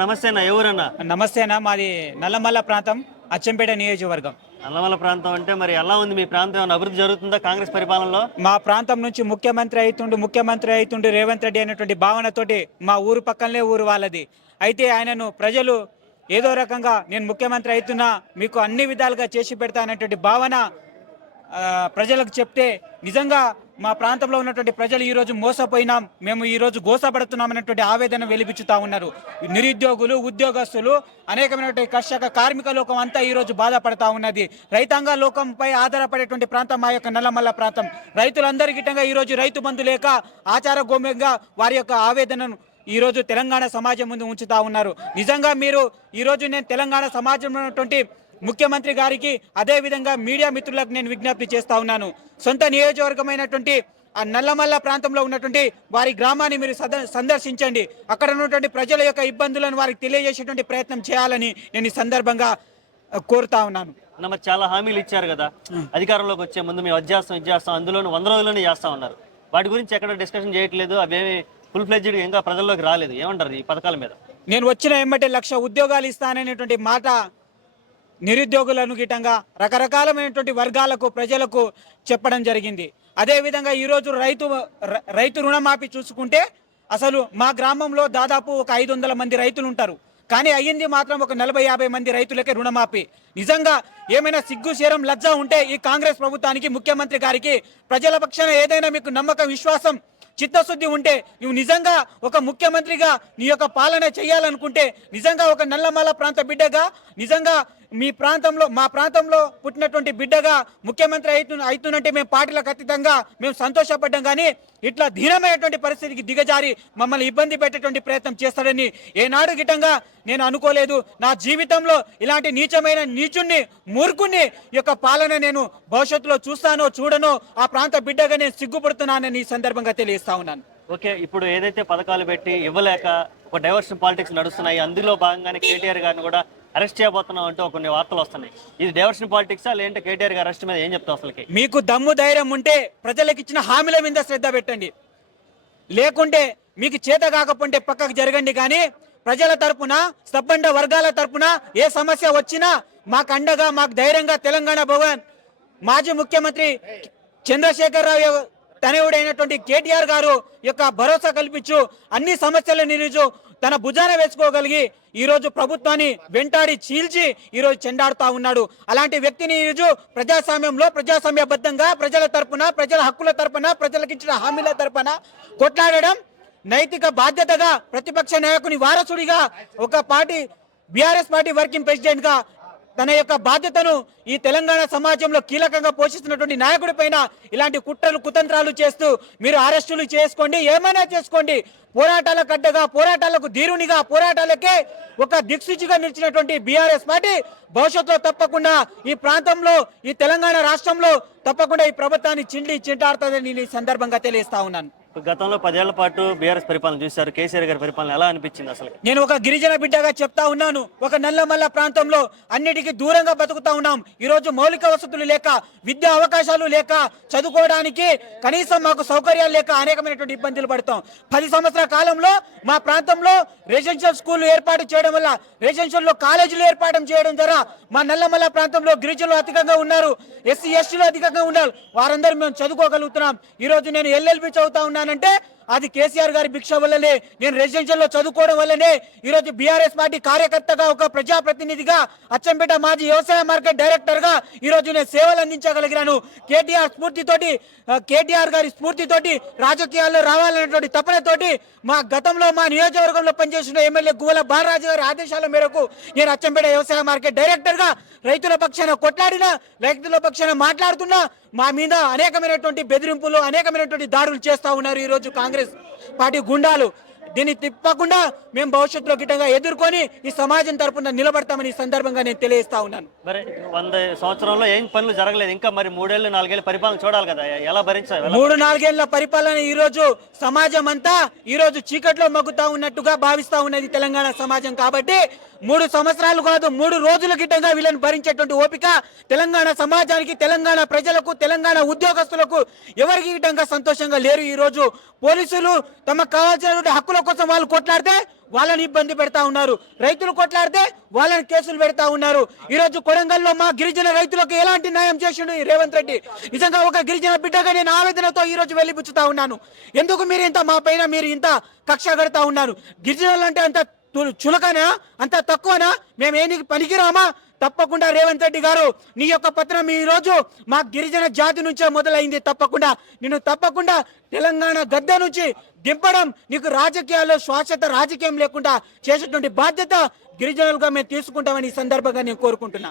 నమస్తే అన్న, ఎవరన్నా? నమస్తేనా, మాది నల్లమల్ల ప్రాంతం, అచ్చంపేట నియోజకవర్గం. నల్లమల ప్రాంతం అంటే మరి ఎలా ఉంది మీ ప్రాంతం? ఏమైనా అభివృద్ధి జరుగుతుందా కాంగ్రెస్ పరిపాలనలో? మా ప్రాంతం నుంచి ముఖ్యమంత్రి అవుతుండు రేవంత్ రెడ్డి అనేటువంటి భావనతోటి మా ఊరు పక్కనే ఊరు వాళ్ళది. అయితే ఆయనను ప్రజలు ఏదో రకంగా నేను ముఖ్యమంత్రి అవుతున్నా, మీకు అన్ని విధాలుగా చేసి పెడతా అనేటువంటి భావన ప్రజలకు చెప్తే నిజంగా మా ప్రాంతంలో ఉన్నటువంటి ప్రజలు ఈరోజు మోసపోయినాం, మేము ఈరోజు గోసపడుతున్నాం అనేటువంటి ఆవేదన వెలిపించుతా ఉన్నారు. నిరుద్యోగులు, ఉద్యోగస్తులు, అనేకమైనటువంటి కర్షక కార్మిక లోకం అంతా ఈరోజు బాధపడతా ఉన్నది. రైతాంగ లోకంపై ఆధారపడేటువంటి ప్రాంతం మా యొక్క నల్లమల్ల ప్రాంతం. రైతులందరికీ ఈరోజు రైతు బంధు లేక ఆచార గోమ్యంగా వారి యొక్క ఆవేదనను ఈరోజు తెలంగాణ సమాజం ముందు ఉంచుతా ఉన్నారు. నిజంగా మీరు ఈరోజు నేను తెలంగాణ సమాజంలో ఉన్నటువంటి ముఖ్యమంత్రి గారికి, అదేవిధంగా మీడియా మిత్రులకు నేను విజ్ఞప్తి చేస్తా ఉన్నాను. సొంత నియోజకవర్గమైనటువంటి ఆ నల్లమల్ల ప్రాంతంలో ఉన్నటువంటి వారి గ్రామాన్ని మీరు సందర్శించండి. అక్కడ ఉన్నటువంటి ప్రజల యొక్క ఇబ్బందులను వారికి తెలియజేసేటువంటి ప్రయత్నం చేయాలని నేను ఈ సందర్భంగా కోరుతా ఉన్నాను. మరి చాలా హామీలు ఇచ్చారు కదా, అధికారంలోకి వచ్చే ముందు మేము ఇచ్చేస్తాం, అందులోనూ 100 రోజుల్లోనే చేస్తా ఉన్నారు. వాటి గురించి ఎక్కడ డిస్కషన్ చేయట్లేదు, అవేమి ఫుల్ ఫ్లెడ్జ్డ్ ఇంకా ప్రజల్లోకి రాలేదు. ఏమంటారు ఈ పథకాల మీద? నేను వచ్చిన ఎమ్మటే 1,00,000 ఉద్యోగాలు ఇస్తాననేటువంటి మాట నిరుద్యోగులను గిట్టంగా రకరకాలమైనటువంటి వర్గాలకు, ప్రజలకు చెప్పడం జరిగింది. అదేవిధంగా ఈరోజు రైతు రుణమాఫీ చూసుకుంటే అసలు మా గ్రామంలో దాదాపు ఒక 500 మంది రైతులు ఉంటారు, కానీ అయ్యింది మాత్రం ఒక 40-50 మంది రైతులకే రుణమాఫీ. నిజంగా ఏమైనా సిగ్గు, శరం, లజ్జ ఉంటే ఈ కాంగ్రెస్ ప్రభుత్వానికి, ముఖ్యమంత్రి గారికి, ప్రజల పక్షాన ఏదైనా మీకు నమ్మకం, విశ్వాసం, చిత్తశుద్ధి ఉంటే, నువ్వు నిజంగా ఒక ముఖ్యమంత్రిగా నీ యొక్క పాలన చేయాలనుకుంటే, నిజంగా ఒక నల్లమల్ల ప్రాంత బిడ్డగా, నిజంగా మా ప్రాంతంలో పుట్టినటువంటి బిడ్డగా ముఖ్యమంత్రి అవుతున్నట్టే మేము పార్టీలకు అతీతంగా మేము సంతోషపడ్డాం. కానీ ఇట్లా దీనమైనటువంటి పరిస్థితికి దిగజారి మమ్మల్ని ఇబ్బంది పెట్టేటువంటి ప్రయత్నం చేస్తాడని ఏనాడు గిట్టంగా నేను అనుకోలేదు. నా జీవితంలో ఇలాంటి నీచుణ్ణి, మూర్ఖుణ్ణి యొక్క పాలన నేను భవిష్యత్తులో చూస్తానో చూడనో ఆ ప్రాంత బిడ్డగా నేను సిగ్గుపడుతున్నానని ఈ సందర్భంగా తెలియజేస్తా ఉన్నాను. ఓకే, ఇప్పుడు ఏదైతే పథకాలు పెట్టి ఇవ్వలేక ఒక డైవర్షన్ పాలిటిక్స్ నడుస్తున్నాయి, అందులో భాగంగానే కేటీఆర్ గారిని కూడా అరెస్ట్ చేయబోతున్నాం అంటూ కొన్ని వార్తలు వస్తున్నాయి. ఇది డైవర్షన్ పాలిటిక్సా, లేదంటే కేటీఆర్ గారి అరెస్ట్ మీద ఏం చెప్తావు? అసలుకి మీకు దమ్ము ధైర్యం ఉంటే ప్రజలకు ఇచ్చిన హామీల మీద శ్రద్ధ పెట్టండి, లేకుంటే మీకు చేత కాకపోతే పక్కకు జరగండి. కానీ ప్రజల తరపున, సబ్బండ వర్గాల తరపున ఏ సమస్య వచ్చినా మాకు అండగా, మాకు ధైర్యంగా తెలంగాణ భవన్ మాజీ ముఖ్యమంత్రి చంద్రశేఖరరావు తనయుడైనటువంటి కేటీఆర్ గారు యొక్క భరోసా కల్పించు అన్ని సమస్యలను ఈరోజు తన భుజాన వేసుకోగలిగి ఈరోజు ప్రభుత్వాన్ని వెంటాడి చీల్చి ఈరోజు చెండాడుతా ఉన్నాడు. అలాంటి వ్యక్తిని ఈరోజు ప్రజాస్వామ్యబద్ధంగా ప్రజల తరపున, ప్రజల హక్కుల తరపున, ప్రజలకు ఇచ్చిన హామీల తరపున కొట్లాడడం నైతిక బాధ్యతగా, ప్రతిపక్ష నాయకుని వారసుడిగా, ఒక party BRS party working president గా తన యొక్క బాధ్యతను ఈ తెలంగాణ సమాజంలో కీలకంగా పోషిస్తున్నటువంటి నాయకుడి పైన ఇలాంటి కుట్రలు, కుతంత్రాలు చేస్తూ మీరు అరెస్టులు చేసుకోండి, ఏమైనా చేసుకోండి. పోరాటాలకు అడ్డగా, పోరాటాలకు ధీరునిగా, పోరాటాలకే ఒక దిక్సూచిగా నిలిచినటువంటి బీఆర్ఎస్ పార్టీ భవిష్యత్తులో తప్పకుండా ఈ ప్రాంతంలో, ఈ తెలంగాణ రాష్ట్రంలో తప్పకుండా ఈ ప్రభుత్వాన్ని చింటాడుతుందని ఈ సందర్భంగా తెలియజేస్తా ఉన్నాను. గతంలో 10 ఏళ్ల పాటు బీఆర్ఎస్ పరిపాలన చూశారు. కేసీఆర్ గారి పరిపాలన ఎలా అనిపించింది అసలు? నేను ఒక గిరిజన బిడ్డగా చెప్తా ఉన్నాను. ఒక నల్లమల్ల ప్రాంతంలో అన్నిటికీ దూరంగా బతుకుతా ఉన్నాం. ఈరోజు మౌలిక వసతులు లేక, విద్యా అవకాశాలు లేక, చదువుకోవడానికి కనీసం మాకు సౌకర్యాలు లేక అనేకమైనటువంటి ఇబ్బందులు పడతాం. 10 సంవత్సరాల కాలంలో మా ప్రాంతంలో రెసిడెన్షియల్ స్కూల్ ఏర్పాటు చేయడం వల్ల, రెసిడెన్షియల్ కాలేజీలు ఏర్పాటు చేయడం ద్వారా మా నల్లమల్ల ప్రాంతంలో గిరిజనులు అధికంగా ఉన్నారు, ఎస్సీ ఎస్టీలు అధికంగా ఉన్నారు. వారందరూ మేము చదువుకోగలుగుతున్నాం. ఈరోజు నేను ఎల్ఎల్బి చదువుతా ఉన్నానంటే అది కేసీఆర్ గారి భిక్ష వల్లనే, నేను రెసిడెన్షియల్లో చదువుకోవడం వల్లనే ఈరోజు బీఆర్ఎస్ పార్టీ కార్యకర్తగా, ఒక ప్రజాప్రతినిధిగా, అచ్చంపేట మాజీ వ్యవసాయ మార్కెట్ డైరెక్టర్గా ఈరోజు నేను సేవలు అందించగలిగినాను. కేటీఆర్ గారి స్ఫూర్తితోటి రాజకీయాల్లో రావాలనేటువంటి తపనతోటి మా గతంలో మా నియోజకవర్గంలో పనిచేసిన ఎమ్మెల్యే గువ్వల బాలరాజు గారి ఆదేశాల మేరకు నేను అచ్చంపేట వ్యవసాయ మార్కెట్ డైరెక్టర్గా రైతుల పక్షాన కొట్లాడినా, రైతుల పక్షాన మాట్లాడుతున్నా, మా మీద అనేకమైనటువంటి బెదిరింపులు, అనేకమైనటువంటి దాడులు చేస్తూ ఉన్నారు ఈరోజు కాంగ్రెస్ పార్టీ గుండాలు. దీన్ని తిప్పకుండా మేము భవిష్యత్తులో గిట్టంగా ఎదుర్కొని ఈ సమాజం తరపున నిలబడతామని ఈ సందర్భంగా నేను తెలియజేస్తా ఉన్నాను. మరి 100 సంవత్సరంలో ఏం పనులు జరగలేదు, ఇంకా మరి 3 ఏళ్ళు 4 ఏళ్ళు పరిపాలన చూడాలి కదా, ఎలా భరించాలి? 3-4 ఏళ్ల పరిపాలన ఈరోజు సమాజం అంతా ఈరోజు చీకట్లో మగ్గుతా ఉన్నట్టుగా భావిస్తా ఉన్నది తెలంగాణ సమాజం. కాబట్టి 3 సంవత్సరాలు కాదు, 3 రోజుల గిట్టంగా వీళ్ళని భరించేటువంటి ఓపిక తెలంగాణ సమాజానికి, తెలంగాణ ప్రజలకు, తెలంగాణ ఉద్యోగస్తులకు ఎవరికి గిట్టంగా సంతోషంగా లేరు. ఈరోజు పోలీసులు తమకు కావాల్సినటువంటి హక్కుల కోసం వాళ్ళు కొట్లాడితే వాళ్ళని ఇబ్బంది పెడతా ఉన్నారు, రైతులు కొట్లాడితే వాళ్ళని కేసులు పెడతా ఉన్నారు. ఈ రోజు కొడంగల్లో మా గిరిజన రైతులకు ఎలాంటి న్యాయం చేసిండు ఈ రేవంత్ రెడ్డి? నిజంగా ఒక గిరిజన బిడ్డగా నేను ఆవేదనతో ఈ రోజు వెళ్ళిపుచ్చుతా ఉన్నాను. ఎందుకు మీరు ఇంత మా పైన మీరు ఇంత కక్ష కడతా ఉన్నారు? గిరిజనులు అంటే అంత చులకనా, అంత తక్కువనా? మేమేనికి పనికిరామా? తప్పకుండా రేవంత్ రెడ్డి గారు, నీ యొక్క పత్రం ఈ రోజు మా గిరిజన జాతి నుంచే మొదలైంది. తప్పకుండా తెలంగాణ గద్దె నుంచి దింపడం, నీకు రాజకీయాల్లో శాశ్వత రాజకీయం లేకుండా చేసేటువంటి బాధ్యత గిరిజనులుగా మేము తీసుకుంటామని ఈ సందర్భంగా నేను కోరుకుంటున్నా.